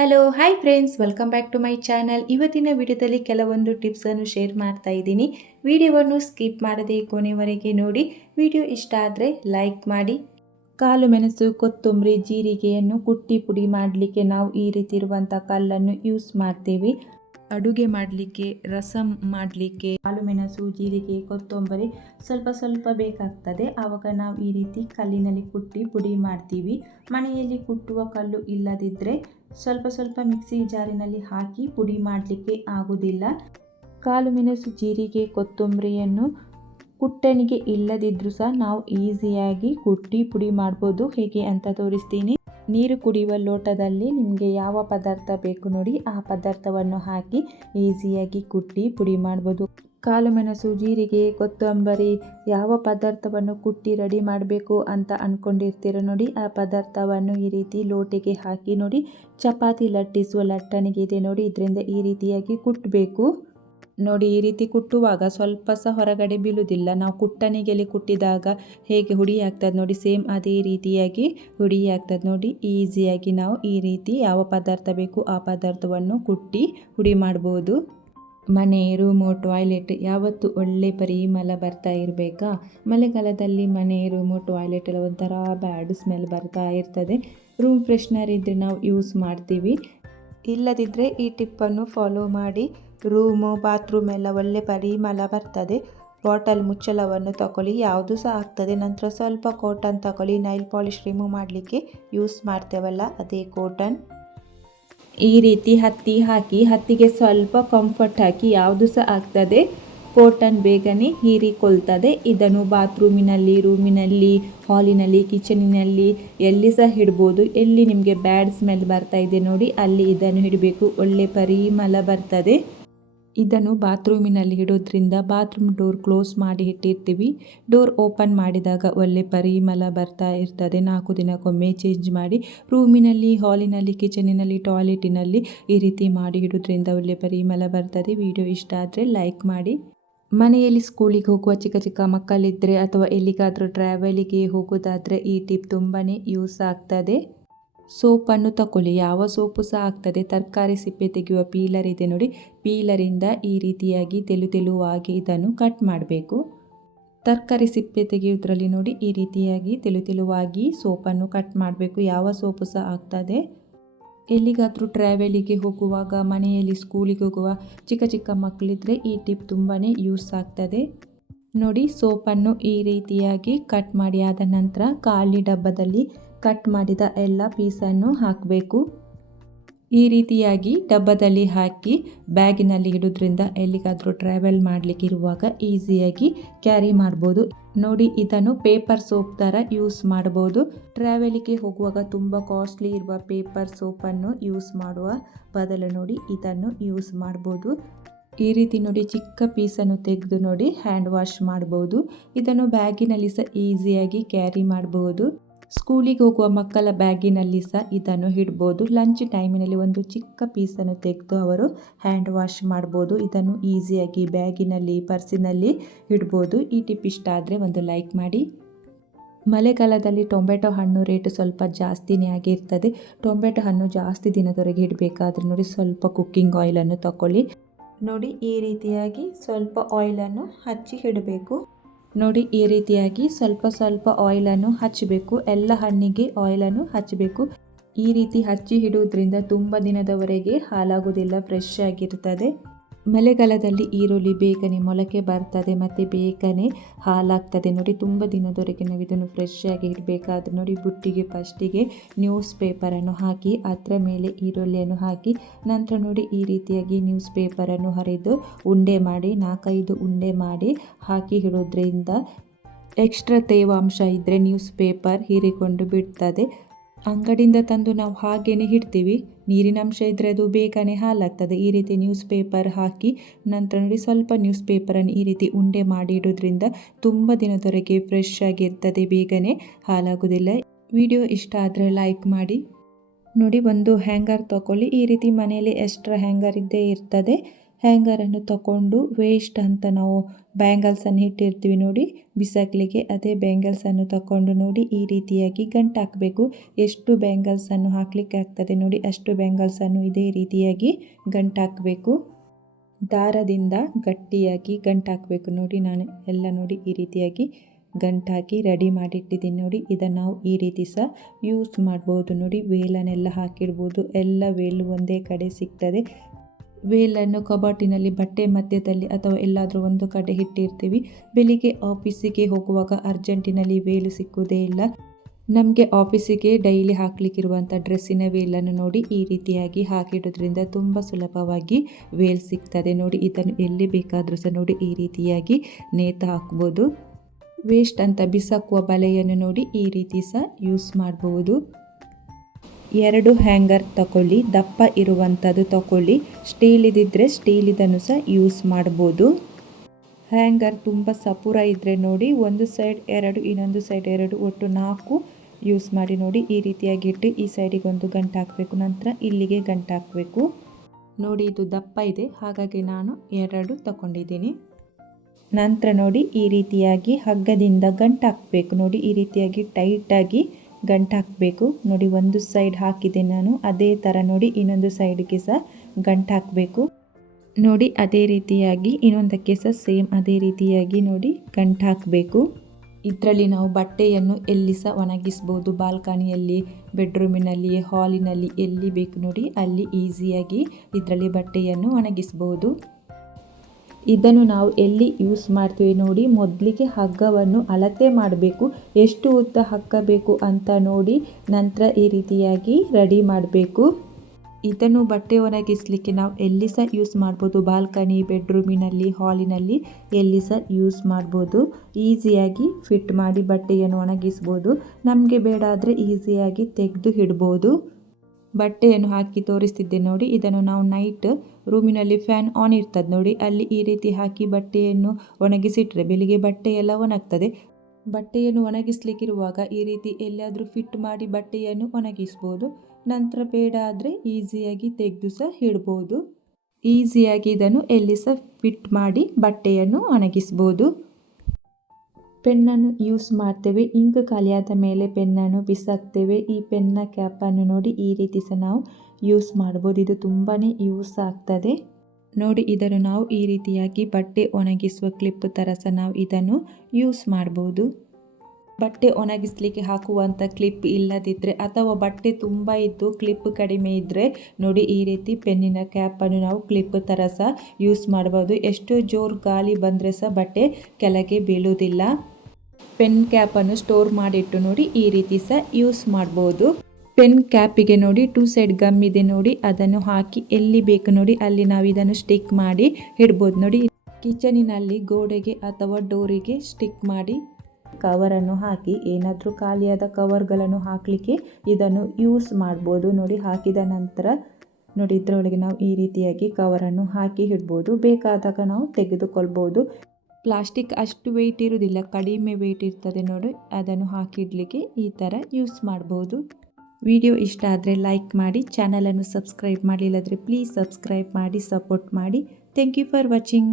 Hello hi friends welcome back to my channel ಇವತ್ತಿನ ವಿಡಿಯೋದಲ್ಲಿ ಕೆಲವೊಂದು ಟಿಪ್ಸನ್ನು ಶೇರ್ ಮಾಡ್ತಾ ಇದ್ದೀನಿ. ವಿಡಿಯೋವನ್ನು ಸ್ಕಿಪ್ ಮಾಡದೆ ಕೊನೆವರೆಗೆ ನೋಡಿ. ವಿಡಿಯೋ ಇಷ್ಟ ಆದರೆ ಲೈಕ್ ಮಾಡಿ. ಕಾಲು, ಮೆಣಸು, ಕೊತ್ತಂಬರಿ, ಜೀರಿಗೆಯನ್ನು ಕುಟ್ಟಿ ಪುಡಿ ಮಾಡಲಿಕ್ಕೆ ನಾವು ಈ ರೀತಿ ಇರುವಂಥ ಕಲ್ಲನ್ನು ಯೂಸ್ ಮಾಡ್ತೀವಿ. ಅಡುಗೆ ಮಾಡಲಿಕ್ಕೆ, ರಸಂ ಮಾಡಲಿಕ್ಕೆ, ಕಾಲು, ಮೆಣಸು, ಜೀರಿಗೆ, ಕೊತ್ತಂಬರಿ ಸ್ವಲ್ಪ ಸ್ವಲ್ಪ ಬೇಕಾಗ್ತದೆ. ಆವಾಗ ನಾವು ಈ ರೀತಿ ಕಲ್ಲಿನಲ್ಲಿ ಕುಟ್ಟಿ ಪುಡಿ ಮಾಡ್ತೀವಿ. ಮನೆಯಲ್ಲಿ ಕುಟ್ಟುವ ಕಲ್ಲು ಇಲ್ಲದಿದ್ದರೆ ಸ್ವಲ್ಪ ಸ್ವಲ್ಪ ಮಿಕ್ಸಿ ಜಾರಿನಲ್ಲಿ ಹಾಕಿ ಪುಡಿ ಮಾಡಲಿಕ್ಕೆ ಆಗುವುದಿಲ್ಲ ಕಾಳು ಮೆಣಸು ಜೀರಿಗೆ ಕೊತ್ತಂಬರಿಯನ್ನು ಕುಟ್ಟಣಿಗೆ ಇಲ್ಲದಿದ್ದರೂ ಸಹ ನಾವು ಈಸಿಯಾಗಿ ಕುಟ್ಟಿ ಪುಡಿ ಮಾಡ್ಬೋದು. ಹೇಗೆ ಅಂತ ತೋರಿಸ್ತೀನಿ. ನೀರು ಕುಡಿಯುವ ಲೋಟದಲ್ಲಿ ನಿಮಗೆ ಯಾವ ಪದಾರ್ಥ ಬೇಕು ನೋಡಿ, ಆ ಪದಾರ್ಥವನ್ನು ಹಾಕಿ ಈಸಿಯಾಗಿ ಕುಟ್ಟಿ ಪುಡಿ ಮಾಡ್ಬೋದು. ಕಾಳು ಮೆಣಸು ಜೀರಿಗೆ, ಕೊತ್ತಂಬರಿ ಯಾವ ಪದಾರ್ಥವನ್ನು ಕುಟ್ಟಿ ರೆಡಿ ಮಾಡಬೇಕು ಅಂತ ಅಂದ್ಕೊಂಡಿರ್ತೀರ ನೋಡಿ, ಆ ಪದಾರ್ಥವನ್ನು ಈ ರೀತಿ ಲೋಟೆಗೆ ಹಾಕಿ ನೋಡಿ, ಚಪಾತಿ ಲಟ್ಟಿಸುವ ಲಟ್ಟಣಿಗೆ ಇದೆ ನೋಡಿ, ಇದರಿಂದ ಈ ರೀತಿಯಾಗಿ ಕುಟ್ಟಬೇಕು ನೋಡಿ, ಈ ರೀತಿ ಕುಟ್ಟುವಾಗ ಸ್ವಲ್ಪ ಸಹ ಹೊರಗಡೆ ಬೀಳುವುದಿಲ್ಲ. ನಾವು ಕುಟ್ಟಣಿಗೆಲಿ ಕುಟ್ಟಿದಾಗ ಹೇಗೆ ಹುಡಿ ಆಗ್ತದೆ ನೋಡಿ, ಸೇಮ್ ಅದೇ ರೀತಿಯಾಗಿ ಹುಡಿ ಆಗ್ತದೆ ನೋಡಿ. ಈಸಿಯಾಗಿ ನಾವು ಈ ರೀತಿ ಯಾವ ಪದಾರ್ಥ ಬೇಕು ಆ ಪದಾರ್ಥವನ್ನು ಕುಟ್ಟಿ ಹುಡಿ ಮಾಡ್ಬೋದು. ಮನೆ, ರೂಮು, ಟಾಯ್ಲೆಟ್ ಯಾವತ್ತು ಒಳ್ಳೆ ಪರಿಮಳ ಬರ್ತಾ ಇರಬೇಕಾ? ಮಳೆಗಾಲದಲ್ಲಿ ಮನೆ, ರೂಮು, ಟಾಯ್ಲೆಟ್ ಎಲ್ಲ ಒಂಥರ ಬ್ಯಾಡ್ ಸ್ಮೆಲ್ ಬರ್ತಾ ಇರ್ತದೆ. ರೂಮ್ ಫ್ರೆಶ್ನರ್ ಇದ್ದರೆ ನಾವು ಯೂಸ್ ಮಾಡ್ತೀವಿ. ಇಲ್ಲದಿದ್ದರೆ ಈ ಟಿಪ್ಪನ್ನು ಫಾಲೋ ಮಾಡಿ ರೂಮು, ಬಾತ್ರೂಮ್ ಎಲ್ಲ ಒಳ್ಳೆ ಪರಿಮಳ ಬರ್ತದೆ. ಬಾಟಲ್ ಮುಚ್ಚಳವನ್ನು ತಗೊಳ್ಳಿ, ಯಾವುದು ಸಹ ಆಗ್ತದೆ. ನಂತರ ಸ್ವಲ್ಪ ಕಾಟನ್ ತಗೊಳ್ಳಿ ನೈಲ್ ಪಾಲಿಶ್ ರಿಮೂವ್ ಮಾಡಲಿಕ್ಕೆ ಯೂಸ್ ಮಾಡ್ತೇವಲ್ಲ, ಅದೇ ಕಾಟನ್ ಈ ರೀತಿ ಹತ್ತಿ ಹಾಕಿ, ಹತ್ತಿಗೆ ಸ್ವಲ್ಪ ಕಂಫರ್ಟ್ ಹಾಕಿ, ಯಾವುದು ಸಹ ಆಗ್ತದೆ. ಕಾಟನ್ ಬೇಗನೆ ಹೀರಿಕೊಳ್ತದೆ. ಇದನ್ನು ಬಾತ್ರೂಮಿನಲ್ಲಿ, ರೂಮಿನಲ್ಲಿ, ಹಾಲಿನಲ್ಲಿ, ಕಿಚನಿನಲ್ಲಿ ಎಲ್ಲಿ ಸಹ ಇಡ್ಬೋದು. ಎಲ್ಲಿ ನಿಮಗೆ ಬ್ಯಾಡ್ ಸ್ಮೆಲ್ ಬರ್ತಾ ಇದೆ ನೋಡಿ, ಅಲ್ಲಿ ಇದನ್ನು ಇಡಬೇಕು. ಒಳ್ಳೆ ಪರಿಮಳ ಬರ್ತದೆ. ಇದನ್ನು ಬಾತ್ರೂಮಿನಲ್ಲಿ ಇಡೋದ್ರಿಂದ ಬಾತ್ರೂಮ್ ಡೋರ್ ಕ್ಲೋಸ್ ಮಾಡಿ ಇಟ್ಟಿರ್ತೀವಿ. ಡೋರ್ ಓಪನ್ ಮಾಡಿದಾಗ ಒಳ್ಳೆ ಪರಿಮಳ ಬರ್ತಾ ಇರ್ತದೆ. ನಾಲ್ಕು ದಿನಕ್ಕೊಮ್ಮೆ ಚೇಂಜ್ ಮಾಡಿ ರೂಮಿನಲ್ಲಿ, ಹಾಲಿನಲ್ಲಿ, ಕಿಚನಿನಲ್ಲಿ, ಟಾಯ್ಲೆಟಿನಲ್ಲಿ ಈ ರೀತಿ ಮಾಡಿ ಇಡೋದ್ರಿಂದ ಒಳ್ಳೆ ಪರಿಮಳ ಬರ್ತದೆ. ವಿಡಿಯೋ ಇಷ್ಟ ಆದರೆ ಲೈಕ್ ಮಾಡಿ. ಮನೆಯಲ್ಲಿ ಸ್ಕೂಲಿಗೆ ಹೋಗುವ ಚಿಕ್ಕ ಚಿಕ್ಕ ಮಕ್ಕಳಿದ್ದರೆ ಅಥವಾ ಎಲ್ಲಿಗಾದರೂ ಟ್ರಾವೆಲಿಗೆ ಹೋಗೋದಾದರೆ ಈ ಟಿಪ್ ತುಂಬಾ ಯೂಸ್ ಆಗ್ತದೆ. ಸೋಪನ್ನು ತಗೊಳ್ಳಿ ಯಾವ ಸೋಪು ಸಹ ಆಗ್ತದೆ. ತರಕಾರಿ ಸಿಪ್ಪೆ ತೆಗೆಯುವ ಪೀಲರ್ ಇದೆ ನೋಡಿ. ಪೀಲರಿಂದ ಈ ರೀತಿಯಾಗಿ ತೆಲು ತೆಲುವಾಗಿ ಇದನ್ನು ಕಟ್ ಮಾಡಬೇಕು. ತರಕಾರಿ ಸಿಪ್ಪೆ ತೆಗೆಯುವುದರಲ್ಲಿ ನೋಡಿ ಈ ರೀತಿಯಾಗಿ ತೆಲು ತೆಲುವಾಗಿ ಸೋಪನ್ನು ಕಟ್ ಮಾಡಬೇಕು. ಯಾವ ಸೋಪು ಸಹ ಆಗ್ತದೆ. ಎಲ್ಲಿಗಾದರೂ ಟ್ರಾವೆಲಿಗೆ ಹೋಗುವಾಗ, ಮನೆಯಲ್ಲಿ ಸ್ಕೂಲಿಗೆ ಹೋಗುವ ಚಿಕ್ಕ ಚಿಕ್ಕ ಮಕ್ಕಳಿದ್ರೆ ಈ ಟಿಪ್ ತುಂಬಾ ಯೂಸ್ ಆಗ್ತದೆ. ನೋಡಿ, ಸೋಪನ್ನು ಈ ರೀತಿಯಾಗಿ ಕಟ್ ಮಾಡಿ ಆದ ನಂತರ, ಖಾಲಿ ಡಬ್ಬದಲ್ಲಿ ಕಟ್ ಮಾಡಿದ ಎಲ್ಲ ಪೀಸನ್ನು ಹಾಕಬೇಕು. ಈ ರೀತಿಯಾಗಿ ಡಬ್ಬದಲ್ಲಿ ಹಾಕಿ ಬ್ಯಾಗಿನಲ್ಲಿ ಇಡೋದ್ರಿಂದ ಎಲ್ಲಿಗಾದರೂ ಟ್ರಾವೆಲ್ ಮಾಡಲಿಕ್ಕೆ ಇರುವಾಗ ಈಸಿಯಾಗಿ ಕ್ಯಾರಿ ಮಾಡ್ಬೋದು. ನೋಡಿ, ಇದನ್ನು ಪೇಪರ್ ಸೋಪ್ ಥರ ಯೂಸ್ ಮಾಡ್ಬೋದು. ಟ್ರಾವೆಲಿಗೆ ಹೋಗುವಾಗ ತುಂಬ ಕಾಸ್ಟ್ಲಿ ಇರುವ ಪೇಪರ್ ಸೋಪನ್ನು ಯೂಸ್ ಮಾಡುವ ಬದಲು ನೋಡಿ, ಇದನ್ನು ಯೂಸ್ ಮಾಡ್ಬೋದು. ಈ ರೀತಿ ನೋಡಿ, ಚಿಕ್ಕ ಪೀಸನ್ನು ತೆಗೆದು ನೋಡಿ ಹ್ಯಾಂಡ್ ವಾಶ್ ಮಾಡ್ಬೋದು. ಇದನ್ನು ಬ್ಯಾಗಿನಲ್ಲಿ ಸಹ ಈಸಿಯಾಗಿ ಕ್ಯಾರಿ ಮಾಡ್ಬೋದು. ಸ್ಕೂಲಿಗೆ ಹೋಗುವ ಮಕ್ಕಳ ಬ್ಯಾಗಿನಲ್ಲಿ ಸಹ ಇದನ್ನು ಇಡ್ಬೋದು. ಲಂಚ್ ಟೈಮಿನಲ್ಲಿ ಒಂದು ಚಿಕ್ಕ ಪೀಸನ್ನು ತೆಗೆದು ಅವರು ಹ್ಯಾಂಡ್ ವಾಶ್ ಮಾಡ್ಬೋದು. ಇದನ್ನು ಈಸಿಯಾಗಿ ಬ್ಯಾಗಿನಲ್ಲಿ, ಪರ್ಸಿನಲ್ಲಿ ಇಡ್ಬೋದು. ಈ ಟಿಪ್ ಇಷ್ಟ ಆದರೆ ಒಂದು ಲೈಕ್ ಮಾಡಿ. ಮಳೆಗಾಲದಲ್ಲಿ ಟೊಮೆಟೊ ಹಣ್ಣು ರೇಟ್ ಸ್ವಲ್ಪ ಜಾಸ್ತಿನೇ ಆಗಿರ್ತದೆ. ಟೊಮೆಟೊ ಹಣ್ಣು ಜಾಸ್ತಿ ದಿನದವರೆಗೆ ಇಡಬೇಕಾದ್ರೆ ನೋಡಿ ಸ್ವಲ್ಪ ಕುಕ್ಕಿಂಗ್ ಆಯಿಲನ್ನು ತಗೊಳ್ಳಿ. ನೋಡಿ, ಈ ರೀತಿಯಾಗಿ ಸ್ವಲ್ಪ ಆಯಿಲನ್ನು ಹಚ್ಚಿ ಇಡಬೇಕು. ನೋಡಿ ಈ ರೀತಿಯಾಗಿ ಸ್ವಲ್ಪ ಸ್ವಲ್ಪ ಆಯಿಲನ್ನು ಹಚ್ಚಬೇಕು. ಎಲ್ಲ ಹಣ್ಣಿಗೆ ಆಯಿಲನ್ನು ಹಚ್ಚಬೇಕು. ಈ ರೀತಿ ಹಚ್ಚಿ ಇಡುವುದರಿಂದ ತುಂಬ ದಿನದವರೆಗೆ ಹಾಲಾಗುವುದಿಲ್ಲ ಫ್ರೆಶ್ ಆಗಿರ್ತದೆ ಮಳೆಗಾಲದಲ್ಲಿ ಈರುಳ್ಳಿ ಬೇಗನೆ ಮೊಳಕೆ ಬರ್ತದೆ ಮತ್ತು ಬೇಗನೆ ಹಾಲಾಗ್ತದೆ ನೋಡಿ, ತುಂಬ ದಿನದವರೆಗೆ ನಾವು ಇದನ್ನು ಫ್ರೆಶ್ ಆಗಿ ಇಡಬೇಕಾದ್ರೆ ನೋಡಿ, ಬುಟ್ಟಿಗೆ ಫಸ್ಟಿಗೆ ನ್ಯೂಸ್ ಪೇಪರನ್ನು ಹಾಕಿ, ಅದರ ಮೇಲೆ ಈರುಳ್ಳಿಯನ್ನು ಹಾಕಿ, ನಂತರ ನೋಡಿ ಈ ರೀತಿಯಾಗಿ ನ್ಯೂಸ್ ಪೇಪರನ್ನು ಹರಿದು ಉಂಡೆ ಮಾಡಿ, ನಾಲ್ಕೈದು ಉಂಡೆ ಮಾಡಿ ಹಾಕಿ ಇಡೋದ್ರಿಂದ ಎಕ್ಸ್ಟ್ರಾ ತೇವಾಂಶ ಇದ್ದರೆ ನ್ಯೂಸ್ ಪೇಪರ್ ಹೀರಿಕೊಂಡು ಬಿಡ್ತದೆ. ಅಂಗಡಿಯಿಂದ ತಂದು ನಾವು ಹಾಗೇನೆ ಇಡ್ತೀವಿ. ನೀರಿನಂಶ ಇದ್ದರೆ ಅದು ಬೇಗನೆ ಹಾಲಾಗ್ತದೆ ಈ ರೀತಿ ನ್ಯೂಸ್ ಪೇಪರ್ ಹಾಕಿ ನಂತರ ನೋಡಿ ಸ್ವಲ್ಪ ನ್ಯೂಸ್ ಪೇಪರನ್ನು ಈ ರೀತಿ ಉಂಡೆ ಮಾಡಿ ಇಡೋದ್ರಿಂದ ತುಂಬ ದಿನದವರೆಗೆ ಫ್ರೆಶ್ ಆಗಿರ್ತದೆ ಬೇಗನೆ ಹಾಲಾಗೋದಿಲ್ಲ ವಿಡಿಯೋ ಇಷ್ಟ ಆದರೆ ಲೈಕ್ ಮಾಡಿ. ನೋಡಿ, ಒಂದು ಹ್ಯಾಂಗರ್ ತಗೊಳ್ಳಿ ಈ ರೀತಿ ಮನೆಯಲ್ಲಿ ಎಕ್ಸ್ಟ್ರಾ ಹ್ಯಾಂಗರ್ ಇದ್ದೇ ಇರ್ತದೆ. ಹ್ಯಾಂಗರನ್ನು ತಗೊಂಡು ವೇಸ್ಟ್ ಅಂತ ನಾವು ಬ್ಯಾಂಗಲ್ಸನ್ನು ಇಟ್ಟಿರ್ತೀವಿ ನೋಡಿ. ಬಿಸಾಕ್ಲಿಕ್ಕೆ ಅದೇ ಬ್ಯಾಂಗಲ್ಸನ್ನು ತಗೊಂಡು ನೋಡಿ ಈ ರೀತಿಯಾಗಿ ಗಂಟು ಹಾಕಬೇಕು. ಎಷ್ಟು ಬ್ಯಾಂಗಲ್ಸನ್ನು ಹಾಕಲಿಕ್ಕೆ ಆಗ್ತದೆ ನೋಡಿ. ಅಷ್ಟು ಬ್ಯಾಂಗಲ್ಸನ್ನು ಇದೇ ರೀತಿಯಾಗಿ ಗಂಟು ಹಾಕಬೇಕು. ದಾರದಿಂದ ಗಟ್ಟಿಯಾಗಿ ಗಂಟು ಹಾಕಬೇಕು ನೋಡಿ. ನಾನು ಎಲ್ಲ ನೋಡಿ ಈ ರೀತಿಯಾಗಿ ಗಂಟು ಹಾಕಿ ರೆಡಿ ಮಾಡಿಟ್ಟಿದ್ದೀನಿ ನೋಡಿ. ಇದನ್ನು ನಾವು ಈ ರೀತಿ ಸಹ ಯೂಸ್ ಮಾಡ್ಬೋದು ನೋಡಿ. ವೇಲನ್ನೆಲ್ಲ ಹಾಕಿಡ್ಬೋದು. ಎಲ್ಲ ವೇಲು ಒಂದೇ ಕಡೆ ಸಿಗ್ತದೆ. ವೇಲನ್ನು ಕಬಾಟಿನಲ್ಲಿ ಬಟ್ಟೆ ಮಧ್ಯದಲ್ಲಿ ಅಥವಾ ಎಲ್ಲಾದರೂ ಒಂದು ಕಡೆ ಇಟ್ಟಿರ್ತೀವಿ. ಬೆಳಿಗ್ಗೆ ಆಫೀಸಿಗೆ ಹೋಗುವಾಗ ಅರ್ಜೆಂಟಿನಲ್ಲಿ ವೇಲು ಸಿಕ್ಕುವುದೇ ಇಲ್ಲ. ನಮಗೆ ಆಫೀಸಿಗೆ ಡೈಲಿ ಹಾಕ್ಲಿಕ್ಕಿರುವಂಥ ಡ್ರೆಸ್ಸಿನ ವೇಲನ್ನು ನೋಡಿ ಈ ರೀತಿಯಾಗಿ ಹಾಕಿಡೋದ್ರಿಂದ ತುಂಬ ಸುಲಭವಾಗಿ ವೇಲ್ ಸಿಗ್ತದೆ. ನೋಡಿ, ಇದನ್ನು ಎಲ್ಲಿ ಬೇಕಾದರೂ ಸಹ ನೋಡಿ ಈ ರೀತಿಯಾಗಿ ನೇತು ಹಾಕ್ಬೋದು. ವೇಸ್ಟ್ ಅಂತ ಬಿಸಾಕುವ ಬಲೆಯನ್ನು ನೋಡಿ ಈ ರೀತಿ ಸಹ ಯೂಸ್ ಮಾಡಬಹುದು ಎರಡು ಹ್ಯಾಂಗರ್ ತಗೊಳ್ಳಿ ದಪ್ಪ ಇರುವಂಥದ್ದು ತಗೊಳ್ಳಿ ಸ್ಟೀಲ್ ಇದ್ದಿದ್ರೆ ಸ್ಟೀಲ್ ಇದನ್ನು ಸಹ ಯೂಸ್ ಮಾಡ್ಬೋದು. ಹ್ಯಾಂಗರ್ ತುಂಬ ಸಪುರ ಇದ್ದರೆ ನೋಡಿ, ಒಂದು ಸೈಡ್ ಎರಡು, ಇನ್ನೊಂದು ಸೈಡ್ ಎರಡು, ಒಟ್ಟು ನಾಲ್ಕು ಯೂಸ್ ಮಾಡಿ ನೋಡಿ, ಈ ರೀತಿಯಾಗಿ ಇಟ್ಟು ಈ ಸೈಡಿಗೆ ಒಂದು ಗಂಟು ಹಾಕಬೇಕು, ನಂತರ ಇಲ್ಲಿಗೆ ಗಂಟು ಹಾಕಬೇಕು. ನೋಡಿ, ಇದು ದಪ್ಪ ಇದೆ, ಹಾಗಾಗಿ ನಾನು ಎರಡು ತಗೊಂಡಿದ್ದೀನಿ ನಂತರ ನೋಡಿ, ಈ ರೀತಿಯಾಗಿ ಹಗ್ಗದಿಂದ ಗಂಟು ಹಾಕಬೇಕು, ನೋಡಿ, ಈ ರೀತಿಯಾಗಿ ಟೈಟಾಗಿ ಗಂಟು ಹಾಕಬೇಕು ನೋಡಿ, ಒಂದು ಸೈಡ್ ಹಾಕಿದೆ ನಾನು. ಅದೇ ಥರ ನೋಡಿ, ಇನ್ನೊಂದು ಸೈಡ್ಗೆ ಸಹ ಗಂಟು ಹಾಕಬೇಕು ನೋಡಿ, ಅದೇ ರೀತಿಯಾಗಿ, ಇನ್ನೊಂದಕ್ಕೆ ಸಹ ಸೇಮ್ ಅದೇ ರೀತಿಯಾಗಿ ನೋಡಿ ಗಂಟು ಹಾಕಬೇಕು ಇದರಲ್ಲಿ ನಾವು ಬಟ್ಟೆಯನ್ನು ಎಲ್ಲಿ ಸಹ ಒಣಗಿಸ್ಬೋದು. ಬಾಲ್ಕನಿಯಲ್ಲಿ ಬೆಡ್ರೂಮಿನಲ್ಲಿ ಹಾಲಿನಲ್ಲಿ ಎಲ್ಲಿ ಬೇಕು ನೋಡಿ, ಅಲ್ಲಿ ಈಸಿಯಾಗಿ ಇದರಲ್ಲಿ ಬಟ್ಟೆಯನ್ನು ಒಣಗಿಸ್ಬೋದು. ಇದನ್ನು ನಾವು ಎಲ್ಲಿ ಯೂಸ್ ಮಾಡ್ತೀವಿ ನೋಡಿ, ಮೊದಲಿಗೆ ಹಗ್ಗವನ್ನು ಅಳತೆ ಮಾಡಬೇಕು. ಎಷ್ಟು ಉದ್ದ ಹಾಕಬೇಕು ಅಂತ ನೋಡಿ, ನಂತರ ಈ ರೀತಿಯಾಗಿ ರೆಡಿ ಮಾಡಬೇಕು. ಇದನ್ನು ಬಟ್ಟೆ ಒಣಗಿಸಲಿಕ್ಕೆ ನಾವು ಎಲ್ಲಿ ಸಹ ಯೂಸ್ ಮಾಡ್ಬೋದು, ಬಾಲ್ಕನಿ, ಬೆಡ್ರೂಮಿನಲ್ಲಿ, ಹಾಲಿನಲ್ಲಿ ಎಲ್ಲಿ ಸಹ ಯೂಸ್ ಮಾಡ್ಬೋದು. ಈಸಿಯಾಗಿ ಫಿಟ್ ಮಾಡಿ ಬಟ್ಟೆಯನ್ನು ಒಣಗಿಸ್ಬೋದು. ನಮಗೆ ಬೇಡ ಆದರೆ ಈಸಿಯಾಗಿ ತೆಗೆದು ಇಡ್ಬೋದು. ಬಟ್ಟೆಯನ್ನು ಹಾಕಿ ತೋರಿಸ್ತಿದ್ದೆ ನೋಡಿ. ಇದನ್ನು ನಾವು ನೈಟ್ ರೂಮಿನಲ್ಲಿ ಫ್ಯಾನ್ ಆನ್ ಇರ್ತದೆ ನೋಡಿ. ಅಲ್ಲಿ ಈ ರೀತಿ ಹಾಕಿ ಬಟ್ಟೆಯನ್ನು ಒಣಗಿಸಿಟ್ರೆ ಬೆಳಿಗ್ಗೆ ಬಟ್ಟೆ ಎಲ್ಲ ಒಣಗ್ತದೆ. ಬಟ್ಟೆಯನ್ನು ಒಣಗಿಸ್ಲಿಕ್ಕಿರುವಾಗ ಈ ರೀತಿ ಎಲ್ಲಿಯಾದರೂ ಫಿಟ್ ಮಾಡಿ ಬಟ್ಟೆಯನ್ನು ಒಣಗಿಸ್ಬೋದು. ನಂತರ ಬೇಡ ಆದರೆ ಈಸಿಯಾಗಿ ತೆಗೆದು ಸಹ ಇಡ್ಬೋದು. ಈಸಿಯಾಗಿ ಇದನ್ನು ಎಲ್ಲಿ ಸಹ ಫಿಟ್ ಮಾಡಿ ಬಟ್ಟೆಯನ್ನು ಒಣಗಿಸ್ಬೋದು. ಪೆನ್ನನ್ನು ಯೂಸ್ ಮಾಡ್ತೇವೆ. ಇಂಕ್ ಖಾಲಿಯಾದ ಮೇಲೆ ಪೆನ್ನನ್ನು ಬಿಸಾಕ್ತೇವೆ. ಈ ಪೆನ್ನ ಕ್ಯಾಪನ್ನು ನೋಡಿ ಈ ರೀತಿ ಸಹ ನಾವು ಯೂಸ್ ಮಾಡ್ಬೋದು ಇದು ತುಂಬಾ ಯೂಸ್ ಆಗ್ತದೆ. ನೋಡಿ, ಇದನ್ನು ನಾವು ಈ ರೀತಿಯಾಗಿ ಬಟ್ಟೆ ಒಣಗಿಸುವ ಕ್ಲಿಪ್ ಥರ ಸಹ ನಾವು ಇದನ್ನು ಯೂಸ್ ಮಾಡ್ಬೋದು ಬಟ್ಟೆ ಒಣಗಿಸ್ಲಿಕ್ಕೆ ಹಾಕುವಂಥ ಕ್ಲಿಪ್ ಇಲ್ಲದಿದ್ದರೆ ಅಥವಾ ಬಟ್ಟೆ ತುಂಬ ಇದ್ದು ಕ್ಲಿಪ್ ಕಡಿಮೆ ಇದ್ದರೆ ನೋಡಿ ಈ ರೀತಿ ಪೆನ್ನಿನ ಕ್ಯಾಪನ್ನು ನಾವು ಕ್ಲಿಪ್ ಥರ ಸಹ ಯೂಸ್ ಮಾಡ್ಬೋದು ಎಷ್ಟು ಜೋರು ಗಾಳಿ ಬಂದರೆ ಸಹ ಬಟ್ಟೆ ಕೆಳಗೆ ಬೀಳುವುದಿಲ್ಲ. ಪೆನ್ ಕ್ಯಾಪನ್ನು ಸ್ಟೋರ್ ಮಾಡಿಟ್ಟು ನೋಡಿ ಈ ರೀತಿ ಸಹ ಯೂಸ್ ಮಾಡ್ಬೋದು ಪೆನ್ ಕ್ಯಾಪಿಗೆ ನೋಡಿ ಟೂ ಸೈಡ್ ಗಮ್ ಇದೆ ನೋಡಿ, ಅದನ್ನು ಹಾಕಿ ಎಲ್ಲಿ ಬೇಕು ನೋಡಿ ಅಲ್ಲಿ ನಾವು ಇದನ್ನು ಸ್ಟಿಕ್ ಮಾಡಿ ಇಡ್ಬೋದು. ನೋಡಿ, ಕಿಚನಿನಲ್ಲಿ ಗೋಡೆಗೆ ಅಥವಾ ಡೋರಿಗೆ ಸ್ಟಿಕ್ ಮಾಡಿ ಕವರನ್ನು ಹಾಕಿ, ಏನಾದರೂ ಖಾಲಿಯಾದ ಕವರ್ಗಳನ್ನು ಹಾಕಲಿಕ್ಕೆ ಇದನ್ನು ಯೂಸ್ ಮಾಡ್ಬೋದು. ನೋಡಿ, ಹಾಕಿದ ನಂತರ ನೋಡಿ, ಇದರೊಳಗೆ ನಾವು ಈ ರೀತಿಯಾಗಿ ಕವರನ್ನು ಹಾಕಿ ಇಡ್ಬೋದು. ಬೇಕಾದಾಗ ನಾವು ತೆಗೆದುಕೊಳ್ಬೋದು. ಪ್ಲಾಸ್ಟಿಕ್ ಅಷ್ಟು ವೆಯ್ಟ್ ಇರುವುದಿಲ್ಲ, ಕಡಿಮೆ ವೆಯ್ಟ್ ಇರ್ತದೆ ನೋಡಿ, ಅದನ್ನು ಹಾಕಿಡಲಿಕ್ಕೆ ಈ ಥರ ಯೂಸ್ ಮಾಡ್ಬೋದು. ವಿಡಿಯೋ ಇಷ್ಟ ಆದರೆ ಲೈಕ್ ಮಾಡಿ, ಚಾನಲನ್ನು ಸಬ್ಸ್ಕ್ರೈಬ್ ಮಾಡಿಲ್ಲದ್ರೆ ಪ್ಲೀಸ್ ಸಬ್ಸ್ಕ್ರೈಬ್ ಮಾಡಿ, ಸಪೋರ್ಟ್ ಮಾಡಿ. Thank you for watching.